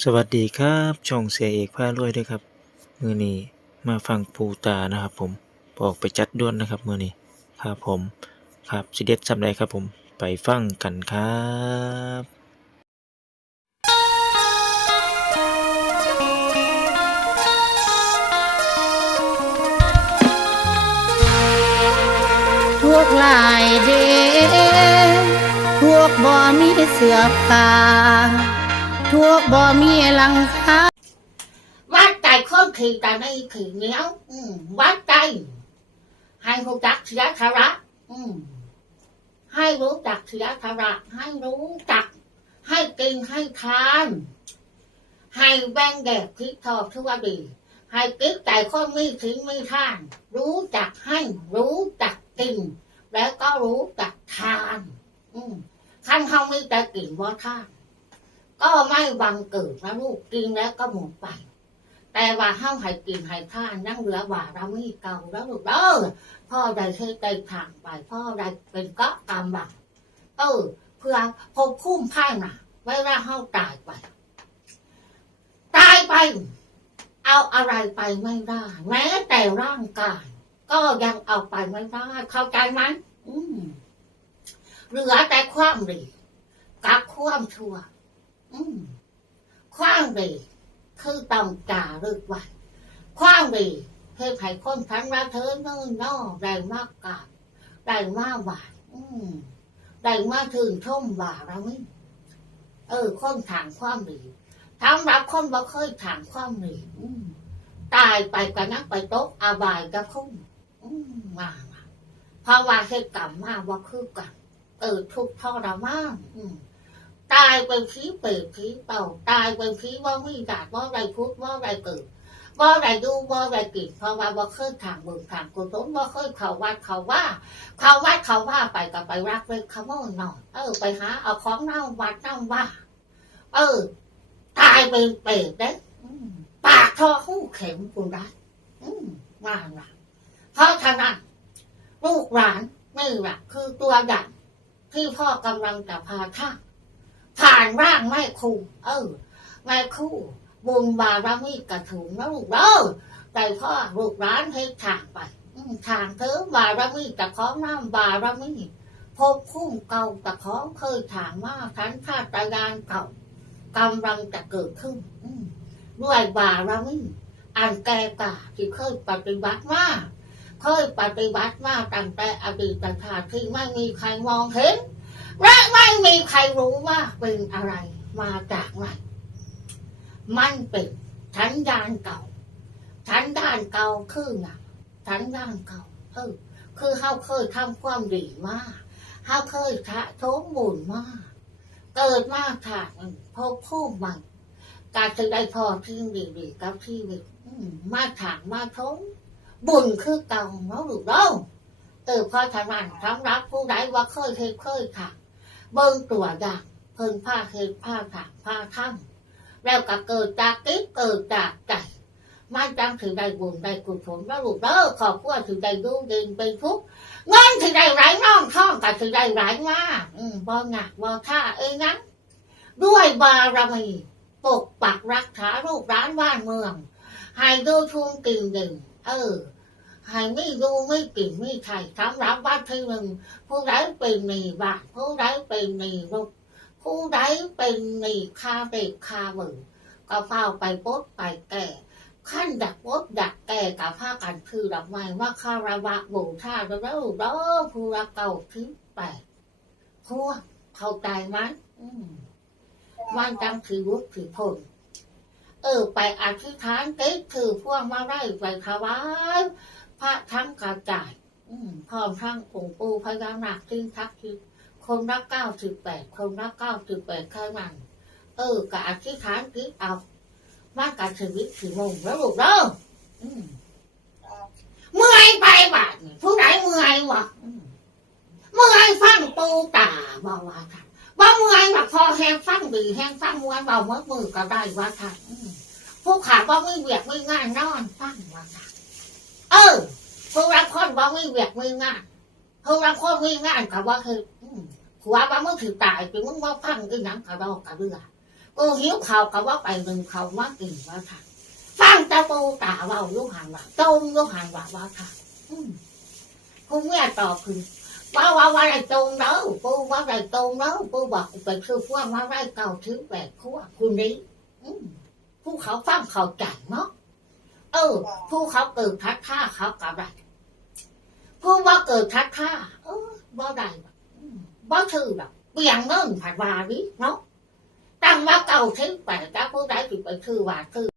สวัสดีครับช่องเสียเอกพารวยด้วยครับมือนี้มาฟังปูตานะครับผมออกไปจัดด้วนนะครับมือนี้ครับผมครับสิเด็ดสำไรครับผมไปฟังกันครับพวกลายเดพวกบ่มีเสือผ้าพ วกบ่มีหลังคาวัดใจคนขี่แต่ในขี่เหนียววัดใจให้รู้จักเสียสาระให้รู้จักเสียสาระให้รู้จัก ให้กินให้ทาน ให้แบ่งแดกพิทอบทั่วดี ให้กิ๊กใจคนมีถึงมีทาน รู้จักให้รู้จักกิน แล้วก็รู้จักทานขั้นเขามีแต่กินว่าทาน ก็ไม่บังเกิดนะลูกกินแล้วก็หมดไป แต่ว่าห้ามให้กินให้ทานนั่งเหลือว่าเราไม่เก่าแล้วลูกเด้อพ่อได้เคยได้ทางไป พ่อได้เป็นก็กรรมบังเออเพื่อพบคุ้มพ่ายนะไว้ว่าเฮาตายไป ตายไป เอาอะไรไปไม่ได้ แม้แต่ร่างกาย ก็ยังเอาไปไม่ได้ เข้าใจไหมอืมเหลือแต่ความดีกับความชั่ว ความดีคือต้องจารึกไว้ความดีเพื่อให้คนทั้งรักเธอเนิ่นนอได้มากกาบได้มากหวานอืมได้มากถึงชมว่าเราไม่เออคนถางความดีทั้งรับคนบ่เคยถางความดีตายไปกันนักไปตกอาบายกับคุ้มมามาเพราะว่าเหตุกรรมมาว่าคือกันเออทุกทรมานอืม ตายเป็นผีเปรตผีเป่าตายเป็นผีว่ามีดาดว่าไรพุทธว่าไรเกิดว่าไรดูว่าไรกินเพราะว่าว่าเคยทางเบิ่งทางกุศลว่าเคยเขาวัดเขาว่า เขาวัดเขาว่าไปกับไปรักเลยขาว่าหน่อยเออไปหาเอาของเน่าวัดเน่าว่า เออ ตายเป็นเปรตเด้ปากทอคู่เข็มกูได้ว่าละเพราะฉะนั้นลูกหลานนี่แหละคือตัวอย่างที่พ่อกำลังจะพาท่าน ผ่านร่างแม่ครูเออแม่ครูบุญบารมีกระถุงแล้วลูกเด้อแต่พ่อลูกร้านให้ทางไปทางเธอบารมีตะของน้ำบารมีพบคุ้มเก่าตะของเคยถามว่าทันชาตยานเก่ากำลังจะเกิดขึ้นด้วยบารมีอันแก่กาที่เคยปฏิบัติมาเคยปฏิบัติมาตั้งแต่อดีตชาติที่ไม่มีใครมองเห็น และไม่มีใครรู้ว่าเป็นอะไรมาจากไหนมันเป็นชันดานเก่าชันดานเก่าคือไงชันดานเก่าเออคือเขาเคยทำความดีมากเขาเคยทะทมบุญมากเกิดมาถากพบผู้ใหม่การจะได้พอที่ดีๆกับที่วิตอืมาถากมาทมบุญคือเก่าเนาะหรือเนาเออเพราะฉะนั้นสำรับผู้ใดว่าเคยเคยเคยถาก เบิ่งตัวอย่างเพิ่งผ้าเฮ็ดผ้าถักผ้าถ้ำแล้วก็เกิดจากกิ๊กเกิดจากใจมันจังถือได้บุญได้กุศลแล้วลูกเด้อขอบคุณถือได้ดูดินเป็นทุกเงินถือได้ไหลน้องท่องก็ถือได้ไหลมาอืมบ่หนักบ่ท่าเอ้ยนั้นด้วยบารมีปกปักรักษาลูกร้านบ้านเมืองให้ดูทุ่งกิ่งดิ่งเออ ให้ไม่ดูไม่กิ่งไม่ไทยสำหรับวัดที่หนึ่งผู้ใดเป็นหนี้บ้านผู้ใดเป็นหนี้รถผู้ใดเป็นหนี้คาเด็กคาเบิ่งก็เฝ้าไปปดไปแก่ขั้นดักปดดักแก่กับผ้ากันคือดอกไม้ว่าคาราวะบูชาแล้วแล้วเด้อผู้รักเก่าที่แปพวกเข้าใจไหมอืมมันจังถือวุฒิถือผลเออ ไปอธิษฐานเก๊ถือพวกมาไร่ไปถวาย พระทั้งกระจาย อืมพร้อมทั้งองค์ปูพญานาคที่งทักที่คนรักเก้าสิบแปดคนรักเก้าสิบแปดแค่นั้นเออกะอธิษฐานคิดเอาว่าการชีวิตสีโมงแล้วลูกเด้ออืมเมื่อยไปบ้าผู้ใดเมื่อยวะเมื่อยฟังปูตาบอกว่าท่านว่เมื่อยบบพอแห้งฟังดีแห้งฟังมวนเบาเมื่อมือก็ได้ว่าท่านผู้ขาว่ไม่เวียกไม่ง่านนอนฟังว่าท่าน เออผู้รับคนว่าม่เวียกม่งานผู้รับคนม่งานกับว่าคือหัวว่ามึงถือตายไปมึงว่าพังอีหยังกระดอกกระเรือกูหิวเขาวก็ว่าไปหนึ่งเขาว่ากินว่าค่ะฟังตะปูตาว่าลูกหันว่าต้มลูกหันว่าว่าค่ะอืมกูเมียตอบคือว่าว่าว่าไรตรงเด้อปูว่าไรตรงเด้อปูบอกไปคือพวกว่าไรเก่าถือแปดขั้วคุณนี้ผู้เขาฟังเขาใจเนาะ เออ ผู้เขาเกิดทัดท่าเขากลับได้ผู้ว่าเกิดทัดท่าเออบ่ได้หรอกอืมบ่อหรอกเปลี่ยนเงินผ่านวาดิเนาะตั้งว่าเก่าทิ้งไปจ้าผู้ใดถือไปถือว่าถือ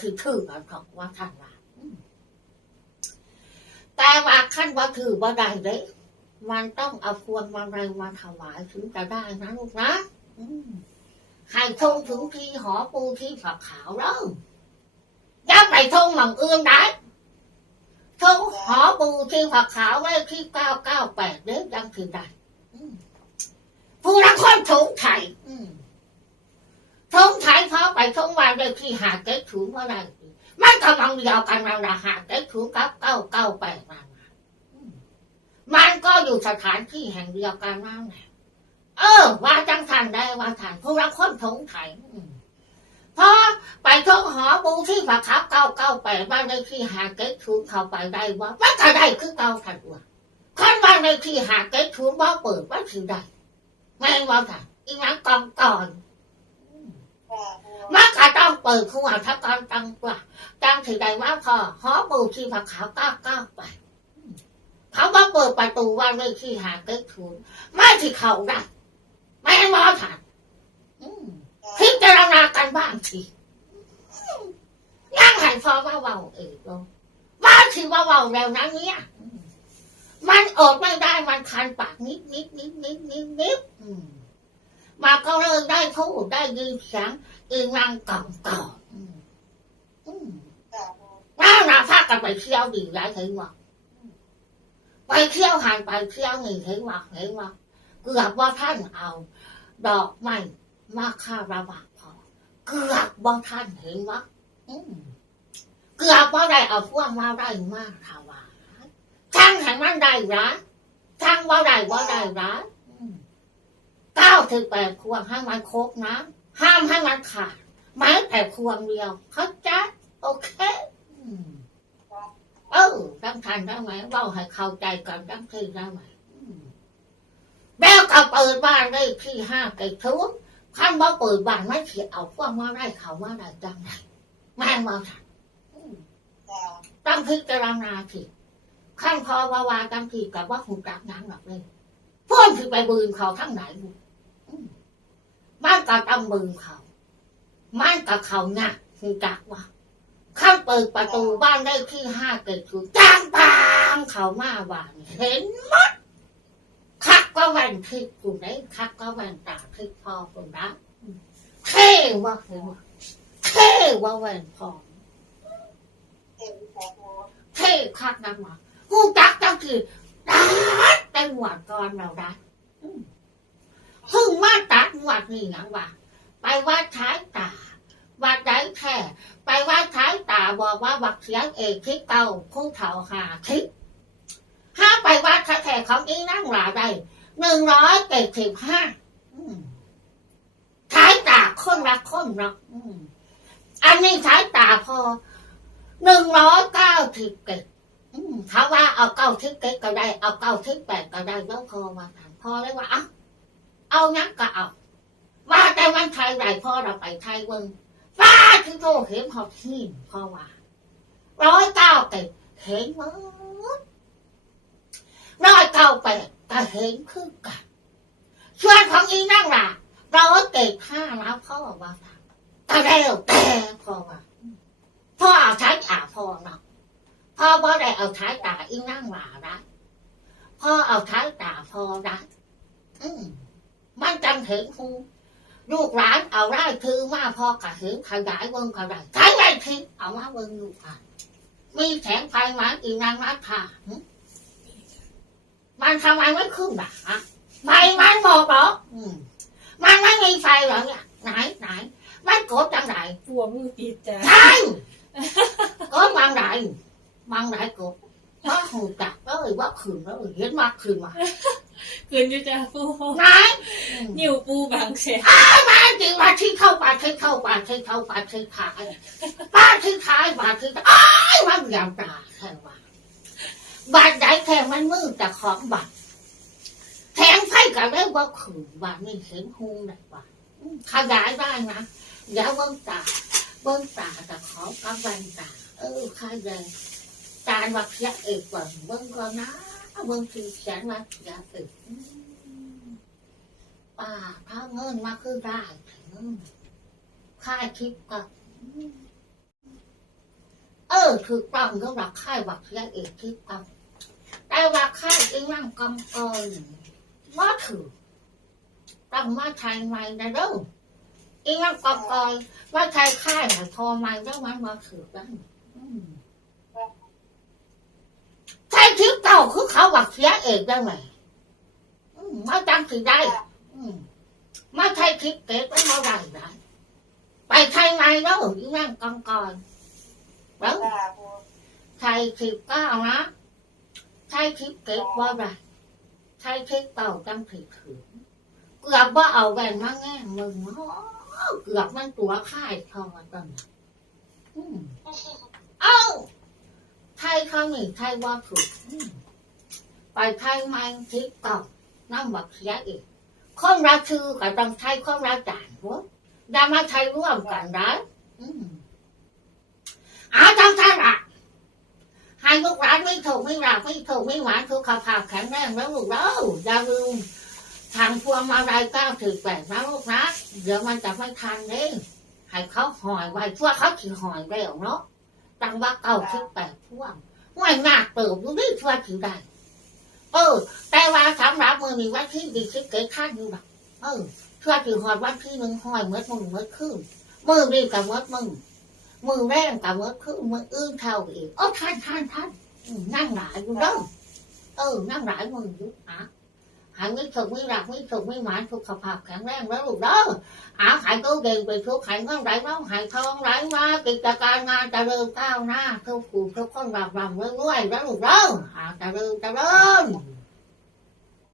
ถือถือกันของว่าท่านว่าแต่ว่าขั้นว่าถือว่าได้เด้มันต้องเอาพวงมาลัยมาถวายถึงจะได้นะลูกนะให้ทงถึงที่หอปูที่ฝักขาวแล้ว ย่าไปทงหลังอื่นได้ทงหอปูที่ฝักขาวไว้ที่เก้าเก้าแปดเด้ยังถือได้ผู้รักคนถูกไทยทงไทยพอไปทงวันเลยที่หาเก็ตถุงเมื่อไรมันกำลังเดียวกันเราละหาเก็ตถุงกับเก้าเก้าแปดมันน่ะอืมมันก็อยู่สถานที่แห่งเดียวกันนั่นแหละเออ ว่าจังทันได้ว่าทันผู้รักคนทงไทย ไปทงหอบูที่ฝาขาวเก้าเก้าแปดบ้านเลขที่หาเก็ตถุงเข้าไปได้ว่ามันก็ได้คือเก้าทันว่าขั้นบ้านเลขที่หาเก็ตถุงว่าเปิดว่าถือได้ไม่ว่าทันอีนั้นกองก่อนมันก็ต้องเปิดคู่ถ้าก่อนตั้งกว่าตั้งถือใดว่าพอหอปูที่ผักขาวก้าวก้าวไปเขาว่าเปิดประตูว่าเลยที่หาเกิดทุนไม่ที่เขาได้ไม่ให้มอถานอืมพิจารณากันบ้างที คันพอว่าเบาเองลงว่าที่ว่าเบาแล้วนั้นเนี่ยมันอดไม่ได้มันคันปากนิดนิดนิดนิดนิดนิดมาก็เลิกได้พูดได้ยินเสียงอีนางก่องก่อนอืมอืมน่าหนาพากันไปเที่ยวดีไรเห็นว่าไปเที่ยวหันไปเที่ยวนี่เห็นว่าเห็นว่าเกือบว่าท่านเอา ดอกไม้มาคาระบาดพอเกือบว่าท่านเห็นว่า อืม กือบว่าได้เอาพวกมาได้มากถาวายช่างแห่งมันได้ร้ายช่างว่าได้ว่าได้ร้ายเก้าถึงแปดควงให้มันครบนะ ห้ามให้มันขาดแม้แต่พวงเดียว เข้าใจโอเคเออตั้งทันได้ไหมเล่าให้เข้าใจกันตั้งทีได้ไหมอืมแล้วก็เปิดบ้านได้ที่ห้าไก่ทุกขั้นว่าเปิดบ้านไม่เขียเอาพวกมาได้เขามาได้จังไงแม่งมาทัน ตั้งพิจารณาทีขั้นพอวาวาตั้งทีกับว่าหุ่นจักนังหรอกเลยพวกคือไปบืนเขาทั้งไหนบุมันก็ตำบึงเขามันก็เขาหนักคือจักว่าข้างเปิดประตูบ้านได้ที่ห้าเกิดคือจ้างปางเขามาว่าเห็นมัดคักก็แวนทิพย์กูได้คักก็แวนตาทิพย์พอกูนะเท่ว่าเหว่าเท่ว่าแวนพอ ท่คักนักว่ากูจักจังคือดัดแต่หวดก่อนเราได้พึ่งมาตัดวัดนี่นะว่า ไปวัดท้ายตาวัดไหนแค่ไปวัดท้ายตาบอกว่าวัดเสียงเอกทิศเก่าคู่เถาหาทิศห้าไปวัดแท้ของอีนั่งหลาได้หนึ่งร้อยเจ็ดสิบห้าท้ายตาคนละคนเนาะอืมอันนี้ท้ายตาพอ หนึ่งร้อยเก้าสิบเจ็ดอืมถ้าว่าเอาเก้าทิศเจ็ดก็ได้ เอาเก้าทิศแปดก็ได้แล้วพอมาถามพอเลยว่า เอะเอานักก็เอา ว่าแต่วันไทยไรพ่อเราไปไทยเวิงฟ้าที่โตเห็นหอบหินพ่อว่าร้อยเก้าเต็ดเห็นมั้งร้อยเก้าแปดก็เห็นคือกันส่วนของอีนั่งล่ะร้อยเต็ดห้าแล้วพ่อว่าก็แล้วแต่พ่อว่า พ่อเอาใช้ตาพ่อเนาะพ่อบ่ได้เอาใช้ตาอีนั่งหล่านะพ่อเอาใช้ตาพ่อนะอืมมันจังเห็นหูลูกหลานเอาไร่คือมาพอกระหือขยายเบิ้งขยายใช้ไร่ทิ้งเอามาเบิ้งลูกหลานมีแสงไฟไหมอีนางรัฐาหึมันทำไมไม่ขึ้นล่ะฮะไฟมันหมดเหรออืมมันไม่มีไฟเหรอเนี่ยไหนไหนมันกดจังไหนปัวมือติดจ้ะใช่ กดบางไหนบางไหนกดว่าหูจักแล้วว่าขืนแล้วเห็นมาขืนมาคืนอยู่จ้าปูไหนนิ้วปูบางแฉกมาจริงมาที่เข้าป่าที่เข้าป่าที่เข้าป่าที่ขายป่าที่ขายป่าที่อ้ายมันยามตาแค่ว่าบาดใหญ่แค่มันมือแต่ของบาดแทงไฟก็ได้ว่าขืนบาดนี่เห็นหูได้ว่าขยายได้นะอย่าเบิ้งตา เบิ้งตาแต่ขอกำลังตาเออขยายการวักเสียเอกว่าเบิ้งก่อนนะเบิ้งคือแสนวักเสียเอกป่าถ้าเงินมาคือได้ถึงค่ายทิพย์ก็เออถูกต้องก็รักค่ายวักเสียเอกทิพย์ก็แต่ว่าค่ายอีนั่งกำกอยว่าถือต้องมาไทยใหม่นะเด้อ อีนั่งกำกอยว่าไทยค่ายไหนพอใหม่แล้วมันมาถือได้อืมไทยทิพย์เก่าคือเขาวักเสียเอกได้ไหมมาจังถือได้มมาไทยทิพย์เก๋ก็มาได้ได้ไปไทยไงแล้วอีนั่งกองกอนแล้วจ้าปูไทยทิพย์ก็เอานะไทยทิพย์เก๋ว่าได้ไทยทิพย์เก่าจังถือถือเกือบว่าเอาแหวนมาแง่มึงเนาะ เกือบมันตัวค่ายทองตอนนั้นอืมเอ้าไทยเขาหนึ่ไทยว่าถูกอืมไปไทยไม่ทิพย์เก่าน้ำบักเสียอีกคนรักชื่อกับต้องใช้คนรักจานวะดามาใช้ร่วมกันได้อืมอาจังจังอะให้ลูกหลานไม่ถูกไม่รักไม่ถูกไม่หวานสุขภาพแข็งแรงแล้วลูกเด้ออย่าลืม ทางพวงมาลัยเก้าถือแปดนะลูกนะเดี๋ยวมันจะไม่ทันเด้ให้เขาหอยไว้พวกเขาถือหอยแล้วเนาะตั้งว่าเก้าถือแปดพวงไม่หนักเติบดูดิทั่วถือได้เออ แต่ว่าสำหรับมือนี้วันที่ดีคิดเกิดข้างอยู่หรอกเออพื่อถือหอดวันที่หนึ่งหอยเมื่อมึงเมื่อคืนมือดีกับเมื่อมึงมือแรงกับเมื่อคืนมืออื้อเท่าอีกโอ้ท่านท่านท่านนั่งหลายอยู่เด้อเออนั่งหลายมืออยู่อะ หายไม่ถูกไม่รักไม่ถูกไม่หมานสุขภาพแข็งแรงแล้วลูกเด้ออาหายตู้เด่นไปทุกหายเงินไหลน้องหายทองไหลมากิจการงานเจริญก้าวหน้าทุกผู้ทุกคนรำรำรวยรวยแล้วลูกเด้ออาเจริญเจริญ